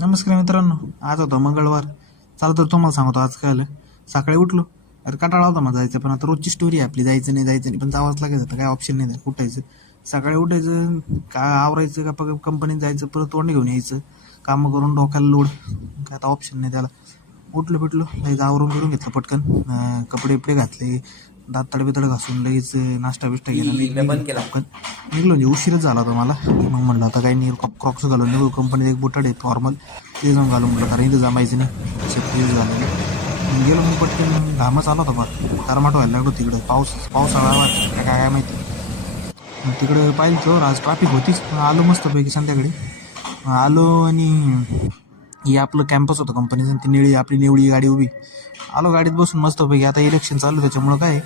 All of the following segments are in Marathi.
नमस्कार मित्रांनो. आज होता मंगळवार. चालू तर तुम्हाला सांगतो आज काय आलं. सकाळी उठलो. अरे कंटाळा होता मला जायचं, पण आता रोजची स्टोरी आहे आपली, जायचं नाही पण जावंच लागेल. आता काय ऑप्शन नाही उठायचं. सकाळी उठायचं, काय आवरायचं का कंपनीत जायचं, परत तोंड घेऊन यायचं, कामं करून डोक्याला लोड. काय आता ऑप्शन नाही त्याला. उठलो पिटलो लगेच आवरून बिरून घेतलं पटकन. कपडे बिपडे घातले, दात तडबितड घासून लगेच नाश्ता बिष्टा केला, मी निघलो बंद केला. पटकन. निघलो म्हणजे उशीरच झाला होता मला. मग म्हणलं आता काही नाही, क्रॉक्स घालून निघू. कंपनीत एक बुटाड आहे फॉर्मल, ते जाऊन घालून म्हटलं कारण इथं जमायचं नाही, सेफ्टी घालून गेलो. मग पटकन घामच आला होता फार, कारमाट व्हायला लागलो तिकडं. पावसाळा काय काय माहिती. मग तिकडं पाहिलं तर आज ट्रॅफिक होतीच. पण आलो मस्तपैकी संध्याकाळी. आलो आणि हे आपलं कॅम्पस होतं कंपनीचं, ती निळी आपली निवळी गाडी उभी. आलो गाडीत बसून मस्तपैकी. आता इलेक्शन चालू त्याच्यामुळं काय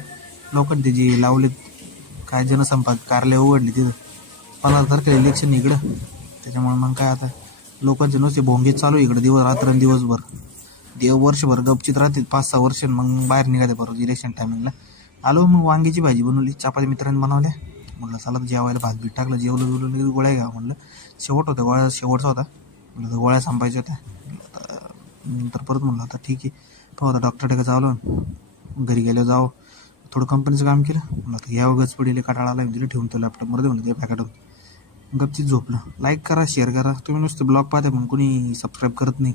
लोकांनी ते जे लावले काय जनसंपर्क कार्यालय उघडले तिथं 15 तारखेला इलेक्शन इकडं. त्याच्यामुळे मग काय आता लोकांचे नुसते भोंगे चालू इकडे रात्र दिवसभर. वर्षभर गपचित राहते 5-6 वर्ष, मग बाहेर निघाले बरोबर इलेक्शन टायमिंगला. आलो मग वांग्याची भाजी बनवली, चपाती मित्रांनी बनवल्या. म्हटलं चला जेवायला भात बीट टाकलं, जेवलं गोळ्या घ्या म्हणलं. शेवट होत्या गोळ्या, शेवटचा होता म्हटलं, तर गोळ्या संपायच्या होत्या. नंतर परत म्हणलं आता ठीक आहे, पाहू आता डॉक्टरकडे जावलं. घरी गेलो जावं, थोडं कंपनीचं काम केलं. म्हणलं आता या वगैरे पडले कटाळाला दिलं ठेवून तो लॅपटॉप मध्ये, म्हणलं ते पॅकेटून गपचीत झोपलं. लाईक करा, शेअर करा. तुम्ही नुसतं ब्लॉग पाहता पण कोणी सबस्क्राईब करत नाही.